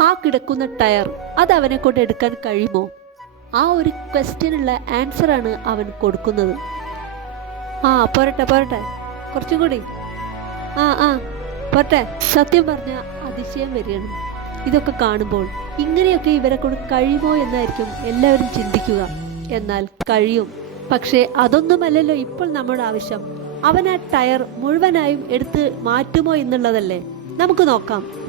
ആ കിടക്കുന്ന ടയർ അത് അവനെ കൊണ്ട് എടുക്കാൻ കഴിയുമോ? ആ ഒരു ക്വസ്റ്റ്യനുള്ള ആൻസറാണ് അവൻ കൊടുക്കുന്നത്. ആ പോരട്ടെ പോരട്ടെ, കുറച്ചും കൂടി, ആ ആ പോരട്ടെ. സത്യം പറഞ്ഞ അതിശയം വരികയാണ് ഇതൊക്കെ കാണുമ്പോൾ. ഇങ്ങനെയൊക്കെ ഇവരെ കൊണ്ട് കഴിയുമോ എന്നായിരിക്കും എല്ലാവരും ചിന്തിക്കുക. എന്നാൽ കഴിയും. പക്ഷേ അതൊന്നുമല്ലല്ലോ ഇപ്പോൾ നമ്മുടെ ആവശ്യം. അവൻ ആ ടയർ മുഴുവനായും എടുത്ത് മാറ്റുമോ എന്നുള്ളതല്ലേ. നമുക്ക് നോക്കാം.